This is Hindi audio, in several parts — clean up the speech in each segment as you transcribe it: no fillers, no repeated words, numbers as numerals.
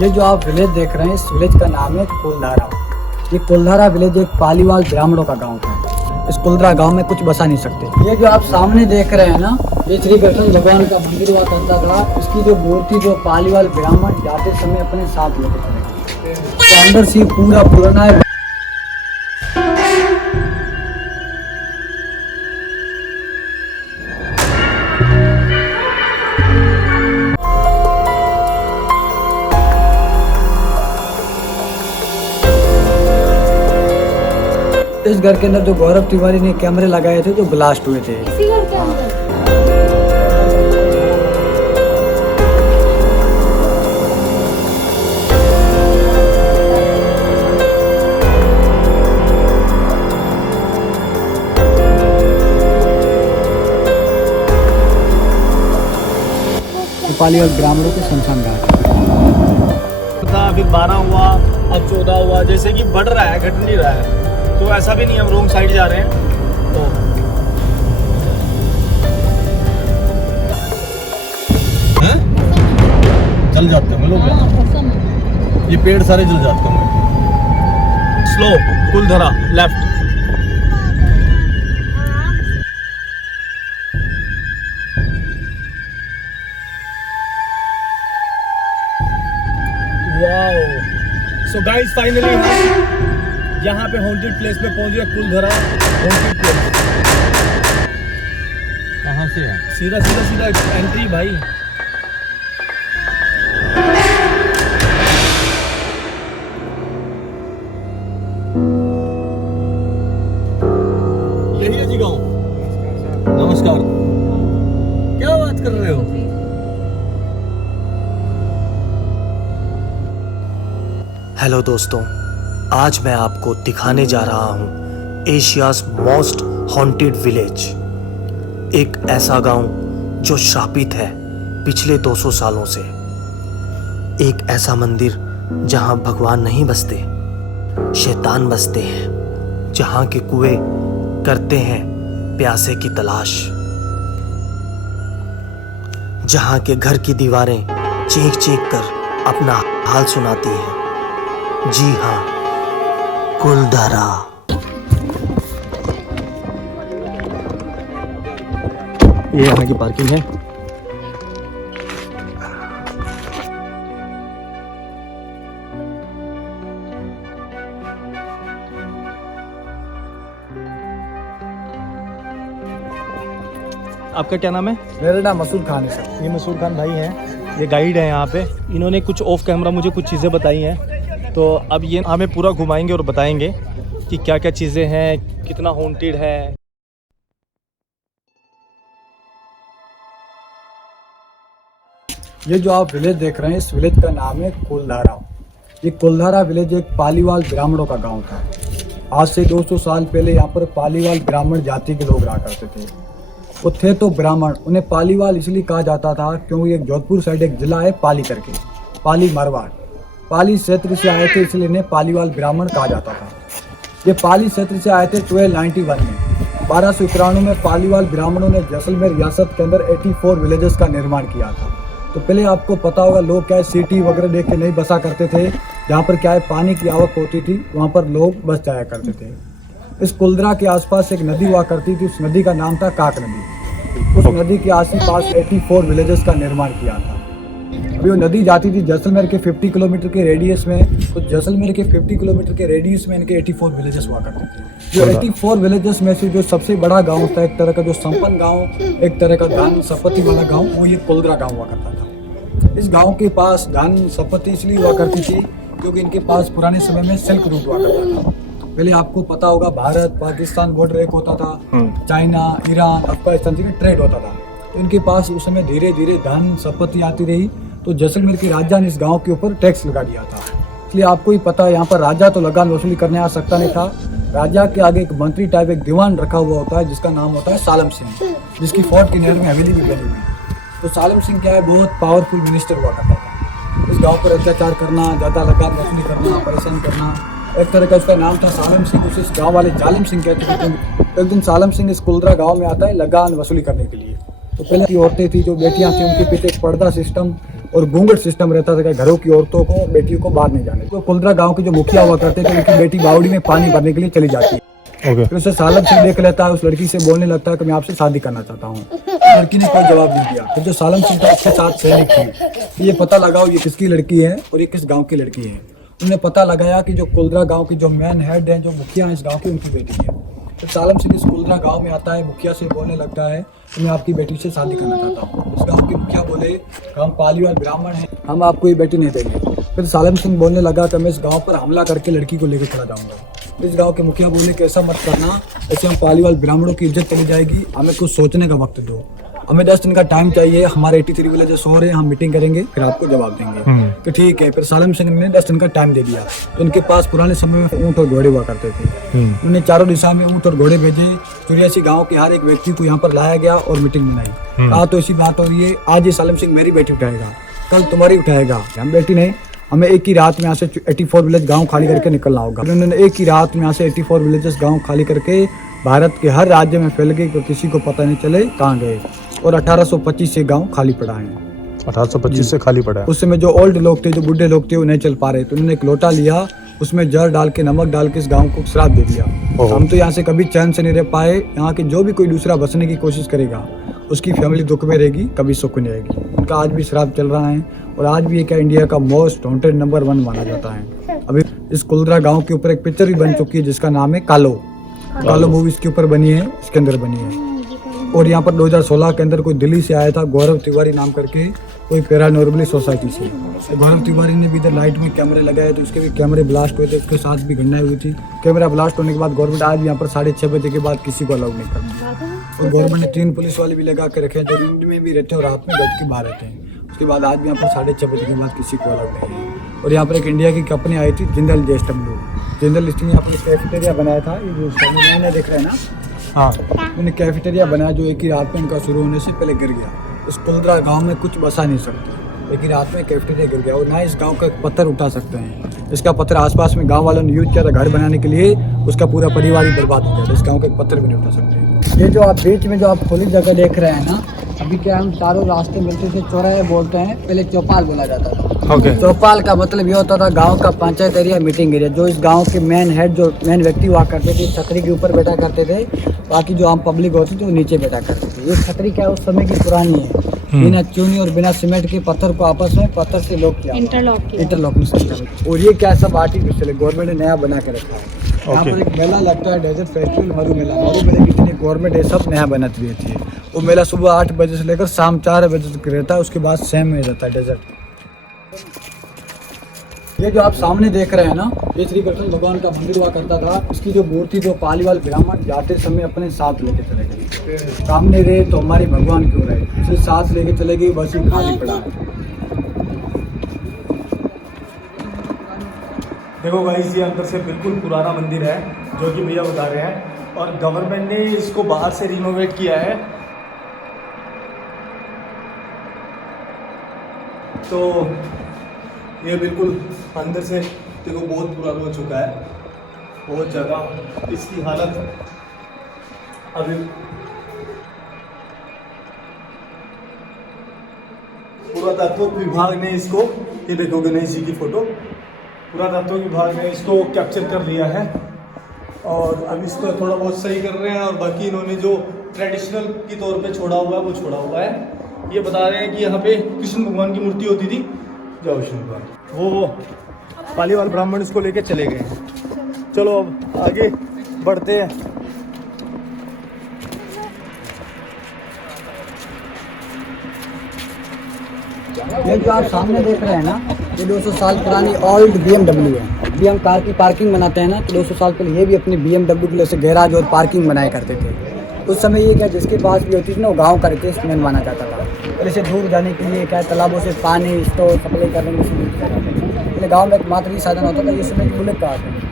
ये जो आप विलेज देख रहे हैं, इस विलेज का नाम है कुलधारा। ये कुलधारा विलेज एक पालीवाल ब्राह्मणों का गांव था। इस कुलधारा गांव में कुछ बसा नहीं सकते। ये जो आप सामने देख रहे हैं ना, ये श्री कृष्ण भगवान का मंदिर हुआ करता था। इसकी जो मूर्ति जो पालीवाल ब्राह्मण जाते समय अपने साथ लेके चले, तो अंदर से पूरा पुराना है। इस घर के अंदर जो गौरव तिवारी ने कैमरे लगाए थे जो ब्लास्ट हुए थे। इसी घर के अंदर। पालीवाल ब्राह्मणों के शमशान घाट था, फिर 12 हुआ, अब 14 हुआ, जैसे कि बढ़ रहा है, घट नहीं रहा है। तो ऐसा भी नहीं हम रॉन्ग साइड जा रहे हैं। तो जल जाते हैं लोग, ये पेड़ सारे जल जाते हैं। Slow Kuldhara left. Wow, so guys finally हम यहाँ पे हॉन्टेड प्लेस पे पहुंच गए। Kuldhara haunted place. कहाँ से है? सीधा सीधा सीधा एंट्री भाई। यही है जी गाँव। नमस्कार। क्या बात कर रहे हो? हेलो दोस्तों, आज मैं आपको दिखाने जा रहा हूँ एशियाज़ मोस्ट हॉन्टेड विलेज। एक ऐसा गांव जो श्रापित है पिछले 200 सालों से। एक ऐसा मंदिर जहां भगवान नहीं बसते, शैतान बसते हैं। जहां के कुएं करते हैं प्यासे की तलाश। जहां के घर की दीवारें चीख चीख कर अपना हाल सुनाती हैं। जी हाँ, कुलधारा। ये यहाँ की पार्किंग है। आपका क्या नाम है? मेरा नाम मसूद खान है सर। ये मसूद खान भाई हैं, ये गाइड है यहाँ पे। इन्होंने कुछ ऑफ कैमरा मुझे कुछ चीज़ें बताई हैं, तो अब ये हमें पूरा घुमाएंगे और बताएंगे कि क्या क्या चीज़ें हैं, कितना हॉन्टेड है। ये जो आप विलेज देख रहे हैं, इस विलेज का नाम है कुलधारा। ये कुलधारा विलेज एक पालीवाल ब्राह्मणों का गांव था। आज से 200 साल पहले यहाँ पर पालीवाल ब्राह्मण जाति के लोग रहा करते थे। वो थे तो ब्राह्मण, उन्हें पालीवाल इसलिए कहा जाता था क्योंकि एक जोधपुर साइड एक जिला है पाली करके, पाली मारवाड़। पाली क्षेत्र से आए थे इसलिए इन्हें पालीवाल ब्राह्मण कहा जाता था। ये पाली क्षेत्र से आए थे 1291 में। 1291 में पालीवाल ब्राह्मणों ने जैसलमेर रियासत के अंदर 84 विलेजेस का निर्माण किया था। तो पहले आपको पता होगा, लोग क्या है सिटी वगैरह देख के नहीं बसा करते थे। जहाँ पर क्या है पानी की आवक होती थी वहाँ पर लोग बस जाया करते थे। इस कुलधरा के आसपास एक नदी हुआ करती थी, उस नदी का नाम था काक नदी। उस नदी के आस-पास 84 विलेजेस का निर्माण किया था। अभी वो नदी जाती थी जैसलमेर के 50 किलोमीटर के रेडियस में, तो जैसलमेर के 50 किलोमीटर के रेडियस में इनके 84 विलेजेस हुआ करते थे। जो 84 विलेजेस में से जो सबसे बड़ा गांव था, एक तरह का जो संपन्न गांव, एक तरह का धान संपत्ति वाला गांव, वो ये कुलधरा गांव हुआ करता था। इस गांव के पास धान संपत्ति इसलिए हुआ करती थी क्योंकि इनके पास पुराने समय में सिल्क रूट हुआ करता था। पहले आपको पता होगा, भारत पाकिस्तान बॉर्डर एक होता था, चाइना, ईरान, अफगानिस्तान से ट्रेड होता था। तो इनके पास उस समय धीरे धीरे धन संपत्ति आती रही, तो जैसलमेर के राजा ने इस गांव के ऊपर टैक्स लगा दिया था। इसलिए आपको ही पता है, यहाँ पर राजा तो लगान वसूली करने आ सकता नहीं था। राजा के आगे एक मंत्री टाइप एक दीवान रखा हुआ होता है जिसका नाम होता है सालम सिंह, जिसकी फोर्ट के नियर में हवेली भी बनी हुई। तो सालम सिंह क्या है, बहुत पावरफुल मिनिस्टर हुआ करता था। इस गांव पर अत्याचार करना, ज़्यादा लगान वसूली करना, परेशान करना, एक तरह का उसका नाम था सालम सिंह। उसे इस गाँव वाले जालिम सिंह कहते थे। एक दिन सालम सिंह इस कुलधरा गाँव में आता है लगान वसूली करने के लिए। तो पहले की औरतें थी, जो बेटियां थी, उनके पीछे एक पर्दा सिस्टम और घूंघट सिस्टम रहता था कि घरों की औरतों को बेटियों को बाहर नहीं जाने। तो कुलधरा गांव के जो मुखिया हुआ करते थे उनकी बेटी बावड़ी में पानी भरने के लिए चली जाती है। फिर उसे सालम सिंह देख लेता है, उस लड़की से बोलने लगता है कि मैं आपसे शादी करना चाहता हूँ। लड़की ने कोई जवाब नहीं दिया। फिर जो सालम सिंह था उसके साथ सैनिक थे, ये पता लगाओ ये किसकी लड़की है और ये किस गाँव की लड़की है। उन्होंने पता लगाया कि जो कुलधरा गाँव की जो मेन हेड है, जो मुखिया है इस गाँव की, उनकी बेटी है। तो सालम सिंह इस कुलधरा गाँव में आता है, मुखिया से बोलने लगता है कि मैं आपकी बेटी से शादी करना चाहता हूँ। उस गाँव के मुखिया बोले हम पालीवाल ब्राह्मण हैं, हम आपको ये बेटी नहीं देंगे। फिर सालम सिंह बोलने लगा कि मैं इस गाँव पर हमला करके लड़की को लेकर चला जाऊँगा। इस गांव के मुखिया बोले कि ऐसा मत करना, ऐसे हम पालीवाल ब्राह्मणों की इज्जत चली जाएगी, हमें कुछ सोचने का वक्त दो, हमें 10 दिन का टाइम चाहिए, हमारे 83 विलेजेस हो रहे हैं, हम मीटिंग करेंगे फिर आपको जवाब देंगे। तो ठीक है। फिर सालम सिंह ने 10 दिन का टाइम दे दिया। तो उनके पास पुराने समय में ऊँट और घोड़े हुआ करते थे। उन्होंने चारों दिशा में ऊँट और घोड़े भेजे। 84 गाँव के हर एक व्यक्ति को यहाँ पर लाया गया और मीटिंग बनाई। कहा तो ऐसी बात हो रही है, आज ये सालम सिंह मेरी बेटी उठाएगा, कल तुम्हारी उठाएगा, हम बेटी नहीं, हमें एक ही रात में यहाँ से 84 विलेज गांव खाली करके निकलना होगा। उन्होंने एक ही रात में यहाँ से 84 विलेजेस गांव खाली करके भारत के हर राज्य में फैल गए तो किसी को पता नहीं चले कहाँ गए। और 1825 से गांव खाली पड़ा है। 1825 से खाली पड़ा है। उस समय जो ओल्ड लोग थे, जो बूढ़े लोग थे, वो नहीं चल पा रहे, तो उन्होंने एक लोटा लिया, उसमें जर डाल के, नमक डाल के इस गाँव को श्राप दे दिया। हम तो यहाँ से कभी चैन से नहीं रह पाए, यहाँ के जो भी कोई दूसरा बसने की कोशिश करेगा उसकी फैमिली दुख में रहेगी, कभी सुख नहीं रहेगी। उनका आज भी श्राप चल रहा है और आज भी एक इंडिया का मोस्ट हॉन्टेड नंबर 1 माना जाता है। अभी इस कुलधरा गांव के ऊपर एक पिक्चर भी बन चुकी है जिसका नाम है कालो। कालो मूवी इसके ऊपर बनी है, इसके अंदर बनी है। और यहाँ पर 2016 के अंदर कोई दिल्ली से आया था, गौरव तिवारी नाम करके, कोई पैरानॉर्मली सोसाइटी से। तो गौरव तिवारी ने भी इधर लाइट में कैमरे लगाए तो उसके भी कैमरे ब्लास्ट हुए थे, उसके साथ भी घटनाएं हुई थी। कैमरा ब्लास्ट होने के बाद गवर्नमेंट आज यहाँ पर 6:30 बजे के बाद किसी को अलाउ नहीं करती। और गवर्नमेंट ने 3 पुलिस वाले भी लगा के रखे हैं जो दिन में भी रहते हैं और रात में बैठ के बाहर रहते हैं। उसके बाद आज भी यहाँ पर 6:30 बजे के बाद किसी को अलाउ नहीं है। और यहाँ पर एक इंडिया की कंपनी आई थी, जिंदल JSW। जिंदल स्टील ने यहाँ पर कैफेटेरिया बनाया था, ये जो सामने देख रहे हैं ना, हाँ, उन्होंने कैफेटेरिया बनाया जो एक ही रात में उनका शुरू होने से पहले गिर गया। इस कुलधरा गांव में कुछ बसा नहीं सकते, एक ही रात में कैफेटेरिया गिर गया। और ना इस गांव का पत्थर उठा सकते हैं। इसका पत्थर आसपास में गांव वालों ने यूज किया था घर बनाने के लिए, उसका पूरा परिवार ही बर्बाद हो गया था। इस गांव का एक पत्थर भी नहीं उठा सकते। ये जो आप बीच में जो आप खुली जगह देख रहे हैं ना, अभी क्या हम चारों रास्ते मिलते थे, चौराहे बोलते हैं, पहले चौपाल बोला जाता था। चौपाल का मतलब ये होता था गांव का पंचायत एरिया, मीटिंग एरिया। जो इस गांव के मेन हेड, जो मेन व्यक्ति हुआ करते थे, छतरी के ऊपर बैठा करते थे, बाकी जो आम पब्लिक होती थी वो नीचे बैठा करते थे। ये छतरी क्या उस समय की पुरानी है, बिना चूनी और बिना सीमेंट के पत्थर को आपस में पत्थर से लॉक किया, इंटरलॉक। और ये क्या सब आर्टिफिशियल है, गवर्नमेंट ने नया बना के रखा है। यहाँ पर एक मेला लगता है, डेजर्ट फेस्टिवल मरु मेला। मरु मेले की जितनी गवर्नमेंट है सब नया बनाती रहती है। वो मेला सुबह 8 बजे से लेकर शाम 4 बजे तक रहता है, उसके बाद सेम में रहता है डेजर्ट। ये जो आप सामने देख रहे हैं ना, ये श्री कृष्ण भगवान का मंदिर हुआ करता था। इसकी जो मूर्ति जो पालीवाल ब्राह्मण जाते समय अपने साथ लेके चले गए। सामने रहे तो हमारे भगवान क्यों रहे, इसे साथ लेके चले गए, बस ही खाली पड़ा है। देखो गाइस, ये अंदर से बिल्कुल पुराना मंदिर है जो कि भैया बता रहे हैं, और गवर्नमेंट ने इसको बाहर से रिनोवेट किया है। तो ये बिल्कुल अंदर से देखो बहुत पुराना हो चुका है, बहुत ज़्यादा इसकी हालत अभी। पुरातत्व विभाग ने इसको, ये देखो गणेश जी की फोटो, पुरातत्व विभाग ने इसको कैप्चर कर लिया है और अब इसको थोड़ा बहुत सही कर रहे हैं। और बाकी इन्होंने जो ट्रेडिशनल के तौर पे छोड़ा हुआ है वो छोड़ा हुआ है। ये बता रहे हैं कि यहाँ पे कृष्ण भगवान की मूर्ति होती थी, जय विष्णु भगवान, वो पालीवाल ब्राह्मण इसको लेके चले गए हैं। चलो अब आगे बढ़ते हैं। ये जो आप सामने देख रहे हैं ना, ये 200 साल पुरानी ओल्ड BMW है। अभी हम कार की पार्किंग बनाते हैं ना, तो 200 साल पहले ये भी अपनी BMW के लिए से गैराज और पार्किंग बनाया करते थे। उस समय ये क्या जिसके पास भी होती थी ना, वो गाँव करके इसमें माना जाता था। और इसे दूर जाने के लिए क्या तालाबों से पानी स्टोर सप्लाई करने की सुविधा जाते थे। पहले गाँव में एकमात्र ही साधन होता था, ये समय बुलेट कार है।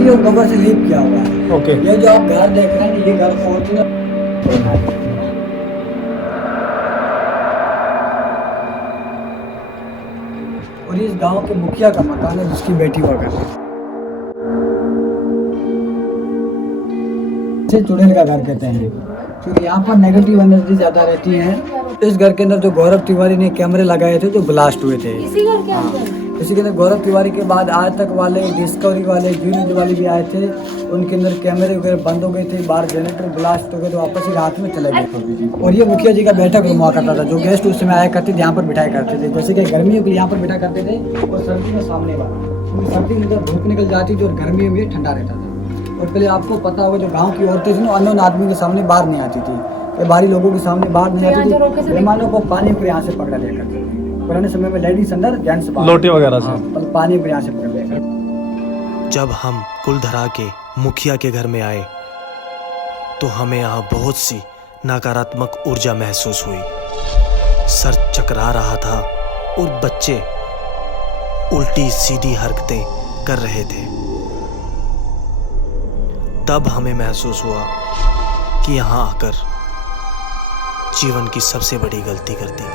ये कवर से लीप किया हुआ है। ओके। ये जो आप घर देख रहे हैं, ये घर ओरिजिनल और इस गांव के मुखिया का मकान है जिसकी बेटी हुआ करती है। अच्छे चुड़ैल का घर कहते हैं, क्योंकि यहाँ पर नेगेटिव एनर्जी ज़्यादा रहती है। इस घर के अंदर जो गौरव तिवारी ने कैमरे लगाए थे जो ब्लास्ट हुए थे, इसी घर के अंदर इसी के अंदर गौरव तिवारी के बाद आज तक वाले डिस्कवरी वाले यूनिट वाले भी आए थे, उनके अंदर कैमरे वगैरह बंद हो गए थे, बाहर जनरेटर ब्लास्ट हो गए तो वापस ही रात में चले गए। और ये मुखिया जी का बैठक रूम हुआ करता था, जो गेस्ट उस समय आया करते थे यहाँ पर बिठाया करते थे। जैसे कि गर्मियों के लिए यहाँ पर बिठा करते थे और सर्दी में सामने वाला, क्योंकि सर्दी में जब धूप निकल जाती थी और गर्मियों में ठंडा रहता था। और पहले आपको पता होगा जो गाँव की औरतें थी ना, अननोन आदमी के सामने बाहर नहीं आती थी, या बाहरी लोगों के सामने बाहर नहीं आती थी। मेहमानों को पानी को यहाँ से पकड़ा लिया करते थे। पुराने समय में लेडीज अंदर, जेंट्स बाहर, लोटे वगैरह से पानी को यहाँ से पकड़ लिया करते। जब हम कुलधरा के मुखिया के घर में आए तो हमें यहाँ बहुत सी नकारात्मक ऊर्जा महसूस हुई। सर चकरा रहा था और बच्चे उल्टी सीधी हरकतें कर रहे थे। तब हमें महसूस हुआ कि यहाँ आकर जीवन की सबसे बड़ी गलती कर दी।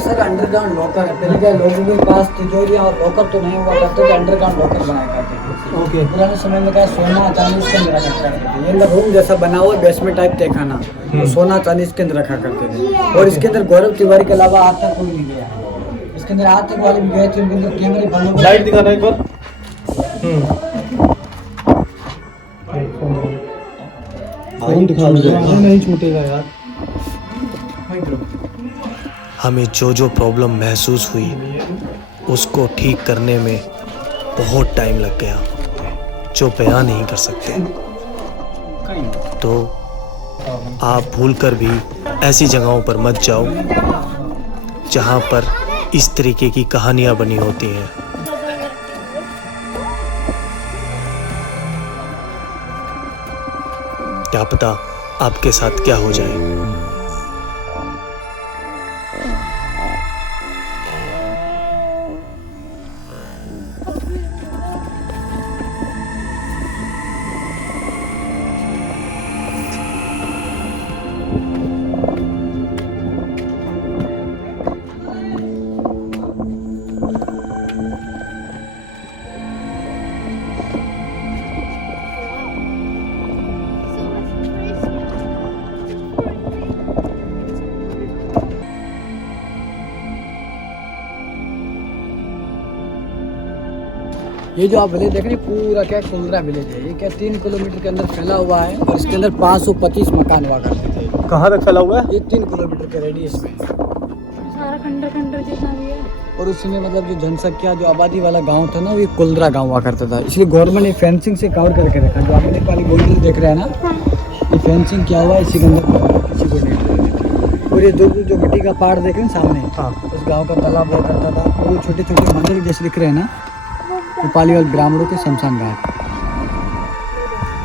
सर अंडरग्राउंड लॉकर है। पहले क्या लोगों के पास तिजोरियाँ और लॉकर तो नहीं हुआ करते थे, अंडरग्राउंड लॉकर बनाया करते थे। ओके। पुराने समय में क्या सोना चांदी इसके अंदर रखा करते थे। ये अंदर रूम जैसा बना हुआ बेसमेंट टाइप तहखाना, तो सोना चांदी इसके अंदर रखा करते थे। और इसके अंदर गौरव तिवारी के अलावा आज तक कोई नहीं गया है। इसके अंदर आज तक वाले भी गए थे, उनके अंदर कैमरे बंद हो गए। लाइट दिखाना एक बार। फोन दिखा दो, नहीं छूटेगा यार। हमें जो प्रॉब्लम महसूस हुई उसको ठीक करने में बहुत टाइम लग गया, जो बयान नहीं कर सकते। तो आप भूलकर भी ऐसी जगहों पर मत जाओ जहां पर इस तरीके की कहानियां बनी होती हैं। क्या पता आपके साथ क्या हो जाए। ये जो आप विलेज देख रहे हैं पूरा क्या कुलधरा विलेज है। ये क्या 3 किलोमीटर के अंदर फैला हुआ है और इसके अंदर 525 मकान हुआ करते थे। कहाँ तक फैला हुआ है? ये 3 किलोमीटर के रेडियस में सारा खंडर जितना भी है। और उस समय मतलब जो जनसंख्या जो आबादी वाला गांव था ना, वो कुलधरा गांव हुआ करता था। इसलिए गवर्नमेंट ने फेंसिंग से कवर करके रखा। जो आपने वाली गोल्डन देख रहे हैं ना, ये फेंसिंग क्या हुआ इसी के अंदर, इसी को नहीं। और ये जो मिट्टी का पहाड़ देख रहे हैं सामने, हाँ। उस गाँव का तालाब हुआ करता था। वो छोटे छोटे मंदिर जैसे दिख रहे हैं ना, वो पालीवाल ब्राह्मणों के शमशान घाट।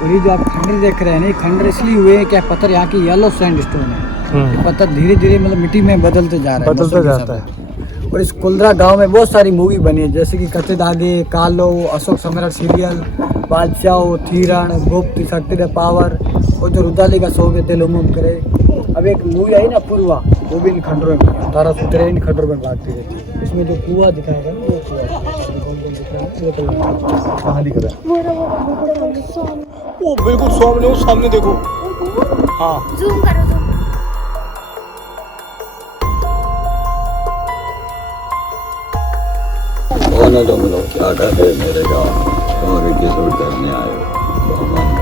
और ये जो आप खंडर देख रहे हैं ना, ये खंडर इसलिए हुए हैं क्या, पत्थर यहाँ की येलो सैंडस्टोन है। ये पत्थर धीरे धीरे मतलब मिट्टी में बदलते जा रहा है, बदलते जाता है। और इस कुलधरा गांव में बहुत सारी मूवी बनी है, जैसे कि कते दागे, कालो, अशोक सम्राट सीरियल, बादशाह, थीरण, गुप्त, शक्ति द पावर, और जो रुदाली का शो है तेलुगु करे। अब एक मूवी आई ना पूर्वा, वो भी इन खंडरों में 1813 इन खंडरों में भागती रहती है। इसमें जो कुआ दिखाया गया वो कहाँ दिख रहा है? वो बिल्कुल सामने, वो सामने देखो। हाँ, जूम करो जूम। कौन है तुम लोग? क्या कहते हैं मेरे गाँव? तुम्हारे किस करने आए हो?